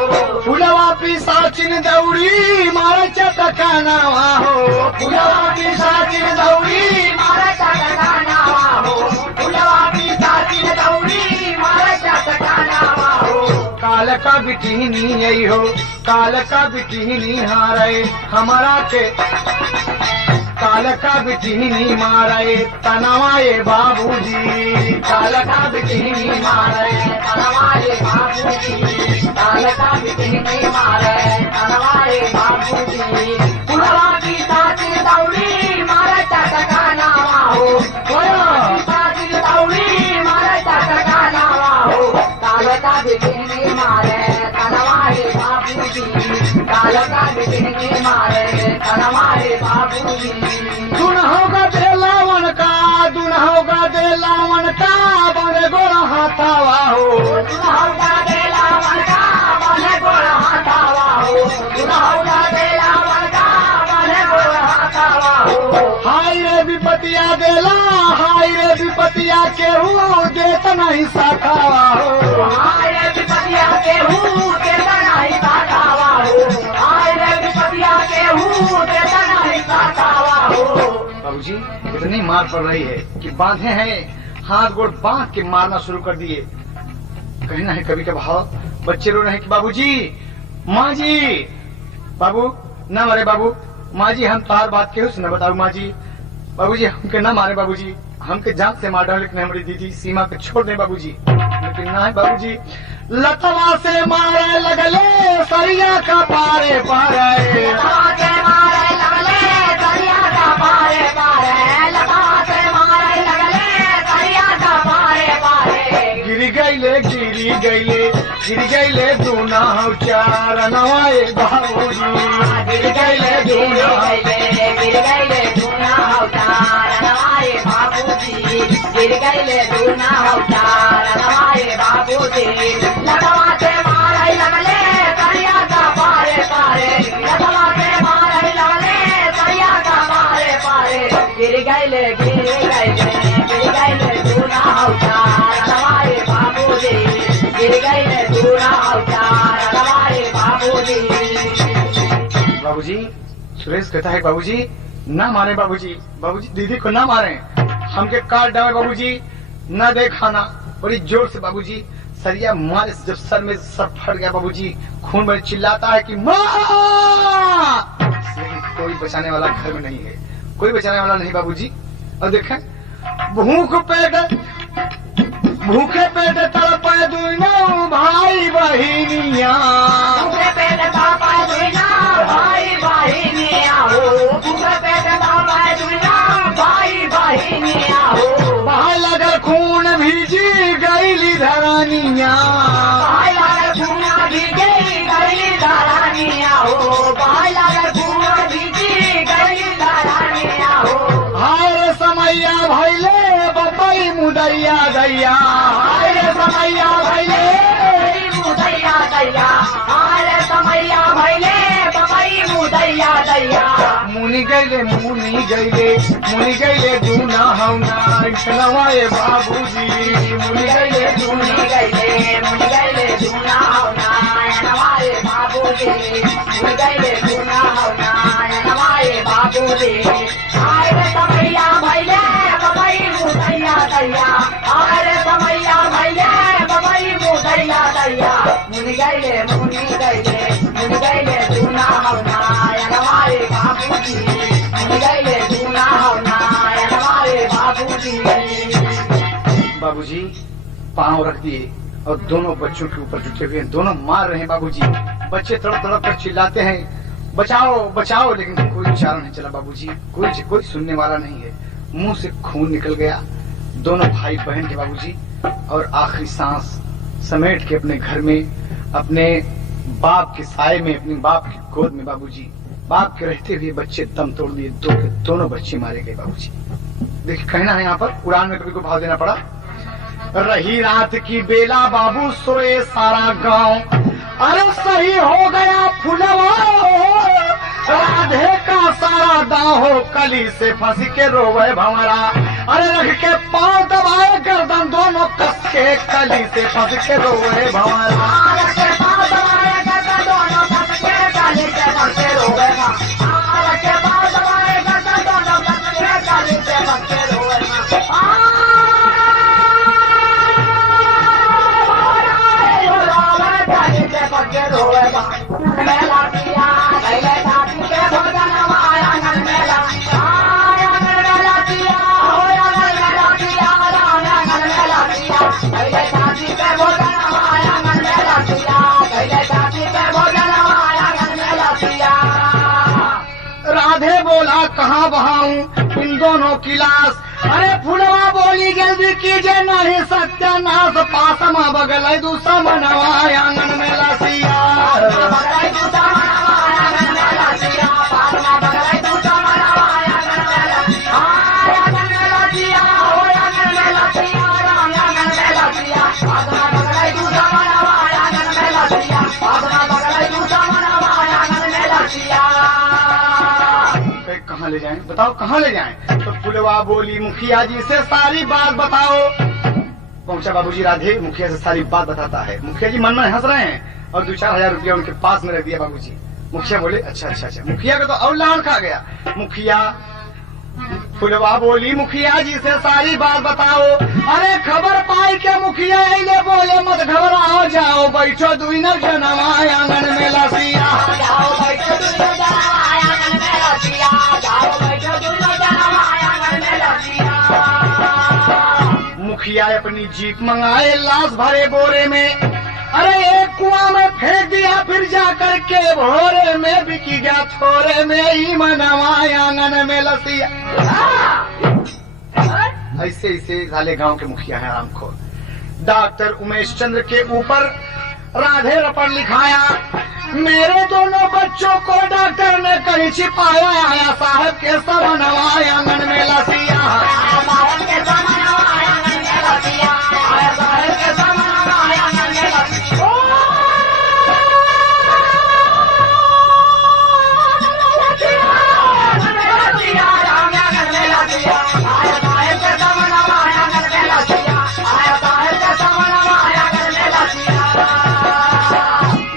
फुलवा पिसाचिन दौड़ी मारा चटकानावा हो, फुलवा पिसाचिन दौड़ी मारा चटकानावा हो, फुलवा पिसाचिन दौड़ी मारा चटकानावा हो, काल का बिटिहनी यही हो, काल का बिटिहनी हारे हमारा के, काल का बिटिहनी मारे तनवाए बाबूजी, काल का बिटिहनी मारे तनवाए बाबूजी, काल का बिटिहनी मारे तनवाए बाबूजी, फुलवा की साचिन दौड़ी मारा चटकानावा हो, फुलवा की साचिन दौड़ी मारा चटकानावा हो, काल का बिटिहनी मारे तनवाए बाबूजी, काल का बिजली मारे हमारे बाबूजी दुनहोगा दे लावन का दुनहोगा दे लावन का बने गोरा हाथावा हो दुनहौदा देला वनका बने गोड़ हाथावा हो दुनहौदा देला वनका बने गोड़ हाथावा हो हाय रे विपतिया देला हाय रे विपतिया केहू देत नहीं साखावा हो आय रे विपतिया के हूँ देता नहीं साखावा हो आय रे विपतिया के हूँ देता नहीं साखावा हो बाबूजी इतनी मार पड़ रही है कि बांधे हैं हाथ गोड़ बांध के मारना शुरू कर दिए। कहना है कभी कभार बच्चे रो रहे हैं कि बाबूजी माँ जी बाबू न मारे बाबू माँ जी हम तुम्हार बात केहू से न बताऊ माँ जी बाबूजी हमके न मारे बाबूजी हमके जान से मार डाले लेकिन हमारी दीदी सीमा को छोड़ दे बाबूजी लेकिन ना है बाबूजी लतवा से मारे लगले सरिया का पारे पारे लगाते मारे लगले दरिया का पारे पारे लगाते मारे लगले दरिया का पारे पारे गिरी गईले दूना हो चार नवाए बाबूजी गिर गईले दूना गिर गईले दूना अवतार नवाए बाबूजी गिर गईले दूना अवतार नवाए बाबूजी लगाते मारे लगले दरिया का पारे पारे लगाते मारे लगले दरिया का पारे पारे गिर गईले दूना अवतार नवाए बाबूजी गिर गईले दूना अवतार नवाए बाबूजी बाबूजी सुरेश कहता है बाबूजी ना मारे बाबूजी बाबूजी दीदी को ना मारे हमके काट डाले बाबूजी ना दे खाना बड़ी जोर से बाबूजी सरिया मारे जब सर में सर फट गया बाबूजी खून में चिल्लाता है कि माँ लेकिन कोई बचाने वाला घर में नहीं है कोई बचाने वाला नहीं बाबूजी। और देखें भूखे पेट तड़पे दुनो भाई बहिनिया भूखे पेट तड़पे दुनो भाई बहिनिया हो भूखे पेट तड़पे दुनो भाई बहिनिया हो भाई लगर खून भीजी गईली धरानिया भाई लगर खून भीजी गईली धरानिया हो भाई लगर खून भीजी गईली धरानिया हो हाय रे समैया भैले बपई मुदैया दैया हाय रे समैया भैले मुदैया दैया हाय रे समैया भैले बपई मुदैया दैया मुनि गईले दूना हौना नवाए बाबूजी मुनि गईले दूना दूना हौना नवाए बाबूजी मुनि गईले दूना हौना नवाए बाबूजी हाय रे समैया भैले बपई मुदैया दैया हाय रे समैया भैले बपई मुदैया दैया मुनि गईले दूना हौना नवाए बाबूजी मुनि गईले दूना हौना नवाए बाबूजी बाबूजी पांव रख दिए और दोनों बच्चों के ऊपर जुटे हुए हैं दोनों मार रहे हैं बाबूजी बच्चे तड़प तड़प कर चिल्लाते हैं बचाओ बचाओ लेकिन कोई चारा नहीं चला बाबूजी कोई सुनने वाला नहीं है मुंह से खून निकल गया दोनों भाई बहन के बाबूजी और आखिरी सांस समेट के अपने घर में अपने बाप के साए में अपने बाप की गोद में बाबूजी बाप के रहते हुए बच्चे दम तोड़ दिए दोनों बच्चे मारे गए बाबूजी। देखिए कहना है यहाँ पर उड़ान में कभी को भाव देना पड़ा रही रात की बेला बाबू सोए सारा गांव अरे सही हो गया फुलवा राधे का सारा दाव हो कली से फंस के रोवे भंवरा अरे रख के पांव दबाए गर्दन दोनों कस के कली से फंस के रोवे भंवरा राधे बोला कहाँ बहाऊं इन दोनों की लाश अरे फुलवा बोली जल्दी कीजिए नहीं सत्यानाश पासमा बगल दूसरा मनवा आंगन में लसिया कहाँ ले जाएं, बताओ कहाँ ले जाएं। तो फुलवा बोली मुखिया जी से सारी बात बताओ। पहुंचा बाबूजी राधे, मुखिया से सारी बात बताता है। मुखिया जी मन में हंस रहे हैं और 2-4 हजार रुपया उनके पास में रख दिया बाबूजी। मुखिया बोले अच्छा अच्छा अच्छा। मुखिया का तो और लान खा गया। मुखिया फुलवा बोली मुखिया जी से सारी बात बताओ। अरे खबर पाई के मुखिया ले बोले मत घबराओ, जाओ बैठो दुई न जनवा आंगन में लसिया। जाओ बैठो दुनो जनवा आंगन में लसिया, जाओ बैठो दुनो जनवा आंगन में लसिया। मुखिया अपनी जीप मंगाए, लाश भरे बोरे में। अरे एक कुआं में फेंक दिया, फिर जा करके भोरे में बिकी गया थोड़े में ही मनवा आंगन में लसिया। ऐसे ऐसे साले गांव के मुखिया है आरामखोर। डॉक्टर उमेश चंद्र के ऊपर राधे रपट लिखाया। मेरे दोनों बच्चों को डॉक्टर ने कहीं छिपाया, आया साहब के समनवा आंगन में लसिया। आया साहब के समनवा आंगन में लसिया, आया साहब के समनवा आंगन में लसिया।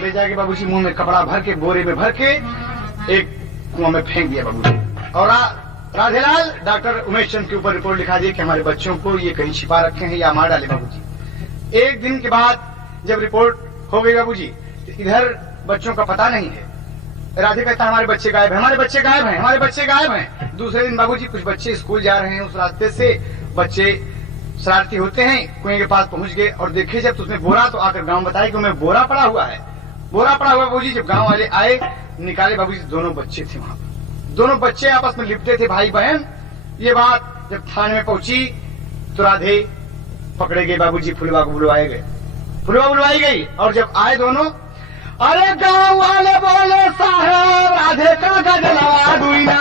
ले जाके बाबूजी मुंह में कपड़ा भर के बोरे में भर के एक कुआं में फेंक दिया बाबूजी। और राधेलाल डॉक्टर उमेश चंद के ऊपर रिपोर्ट लिखा दी कि हमारे बच्चों को ये कहीं छिपा रखे हैं या मार डाले बाबूजी। एक दिन के बाद जब रिपोर्ट हो गई बाबूजी, तो इधर बच्चों का पता नहीं है। राधे कहता हमारे बच्चे गायब हैं, हमारे बच्चे गायब हैं, हमारे बच्चे गायब हैं। दूसरे दिन बाबूजी कुछ बच्चे स्कूल जा रहे हैं, उस रास्ते से बच्चे शरारती होते हैं, कुएं के पास पहुंच गए और देखे जब तो उसमें बोरा, तो आकर गांव बताया कि उनमें बोरा पड़ा हुआ है। बोरा पड़ा हुआ बाबूजी। जब गांव वाले आए निकाले बाबूजी, दोनों बच्चे थे वहां। दोनों बच्चे आपस में लिपटे थे, भाई बहन। ये बात जब थाने में पहुंची तो राधे पकड़े गए बाबूजी, फुलवा को बुलवाए गए, फुलवा बुलवाई गई। और जब आए दोनों, अरे गांव वाले बोले साहब राधे का गजलवा दुईना,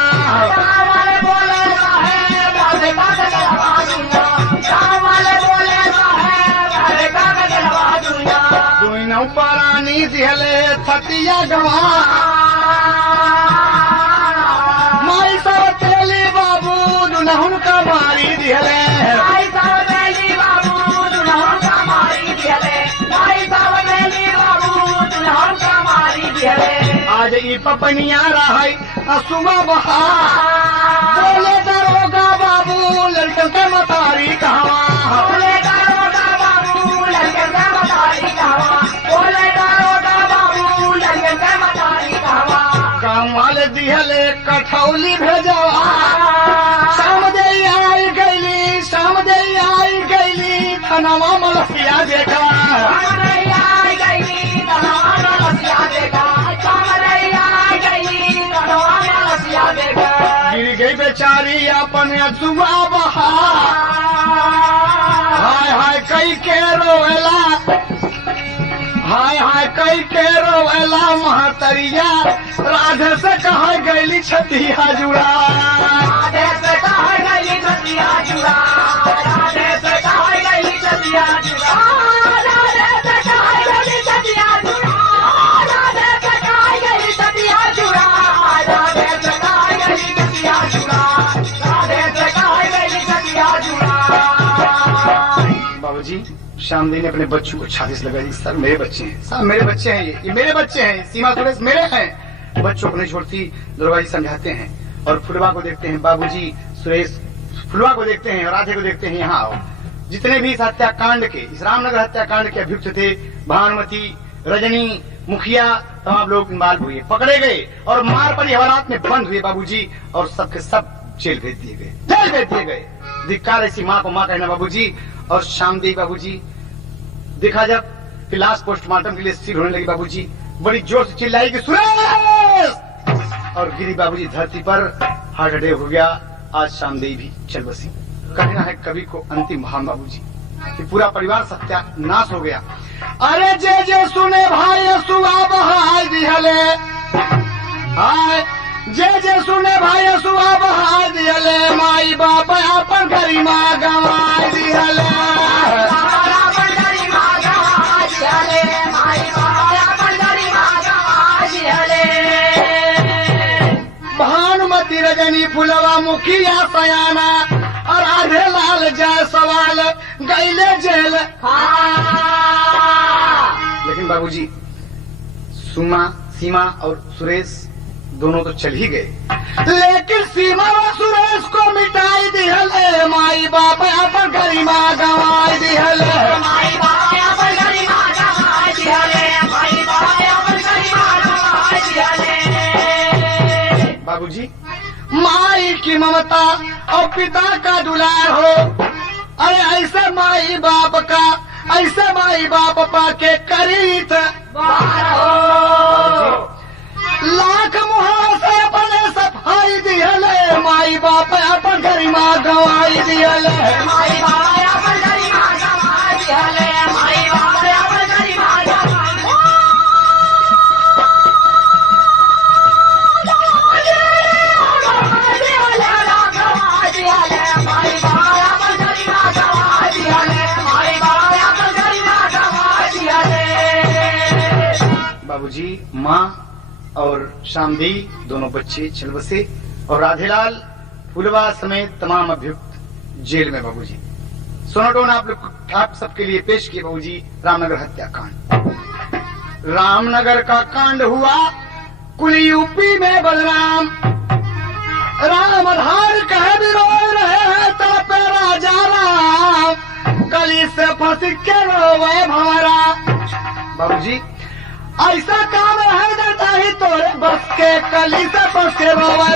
गाँव वाले बोले साहब राधे का गजलवा दुईना, गाँव वाले बोले साहब राधे का गजलवा दुईना। दुईना परानी दिहले छतिया गवा, माई सब तेली बाबू दुनहुन का मारी दिहले। माई सब तेली बाबू दुनहुन का मारी दिहले, माई सब तेली बाबू दुनहुन का मारी दिहले। आज ई पपनिया रहाई सुबह बहा, बोले दरोगा बाबू लड़कन के मतारी कहवा, बोले दारोगा बाबू लड़कन का मतारी कहवा, बोले दारोगा बाबू लड़कन का मतारी कहवा। गाँव वाले दिहले कठौली भेजवा, शाम दे आई गईली, शाम दे आई गईली थनवा मलसिया देखा। गिर गई बेचारी अपन अथुआ बहा, हाय हाय कई के रोएला, हाय हाय कई के रोएला महतरिया, राधे से कहा गईली छतिया जुड़ा, राधे से कहा गईली छतिया जुड़ा, राधे से कहा गईली छतिया जुड़ा, राधे से कहा गईली छतिया जुड़ा, राधे से कहा गईली छतिया जुड़ा, राधे से कहा गईली छतिया जुड़ा, राधे से कहा गईली छतिया जुड़ा। बाबूजी शामदी ने अपने बच्चों को छाती से लगा दी, सर मेरे बच्चे हैं, सर मेरे बच्चे हैं, ये मेरे बच्चे हैं, सीमा सुरेश मेरे हैं। बच्चों को नहीं छोड़ती, दरोगा जी समझाते हैं और फुलवा को देखते हैं। बाबूजी सुरेश फुलवा को देखते हैं और राधे को देखते हैं, यहाँ आओ। जितने भी इस हत्याकांड के, इस रामनगर हत्याकांड के अभियुक्त थे, भानुमती, रजनी, मुखिया, तमाम लोग इन्वॉल्व हुए, पकड़े गए और मार पड़ी हवालात में बंद हुए बाबूजी, और सबके सब जेल भेज दिए गए, जेल भेज दिए गए। धिक्कार ऐसी माँ को माँ कहना बाबूजी। और शामदी बाबूजी देखा जब कि लाश पोस्टमार्टम के लिए स्थिर होने लगी बाबूजी, बड़ी जोर से चिल्लाई कि सुरेश, और गिरी बाबूजी धरती पर, हार्ट अटैक हो गया। आज शामदी भी चल बसी। कहना है कवि को अंतिम भाव बाबूजी कि पूरा परिवार सत्यानाश हो गया। अरे जे जे सुने भाई सुआ बहाय दिहले, हाय जे जे सुने भाई सुआ बहाय दिहले, माई बाप अपन गरिमा गवाय दिहले, भानुमती रजनी फुलवा मुखिया सयाना और आधे लाल जाय सवाल गैले जेल। लेकिन बाबूजी सीमा और सुरेश दोनों तो चल ही गए, लेकिन सीमा और सुरेश को मिटाई दिहले माई बाप अपन गरिमा गंवाई दिहले। बाबूजी माई की ममता और पिता का दुलार हो, अरे ऐसे माई बाप का ऐसे माई बाप पाके करीत लाख मुहार से अपने सफाई दिहले माई बाप अपन गरिमा गंवाई दिहले। बाबूजी माँ और शामदी दोनों बच्चे चल बसे और राधेलाल फुलवा समेत तमाम अभियुक्त जेल में। बाबूजी सोनाटोन आप सबके लिए पेश किए बाबूजी रामनगर हत्याकांड। रामनगर का कांड हुआ कुल यूपी में बलराम, राम आधार कह भी रो रहे हैं तड़पे राजा राम, गली से फंस के रोवे भंवरा। बाबूजी ऐसा काम रह जाता ही तोरे बस के, कली से फंस के रोवा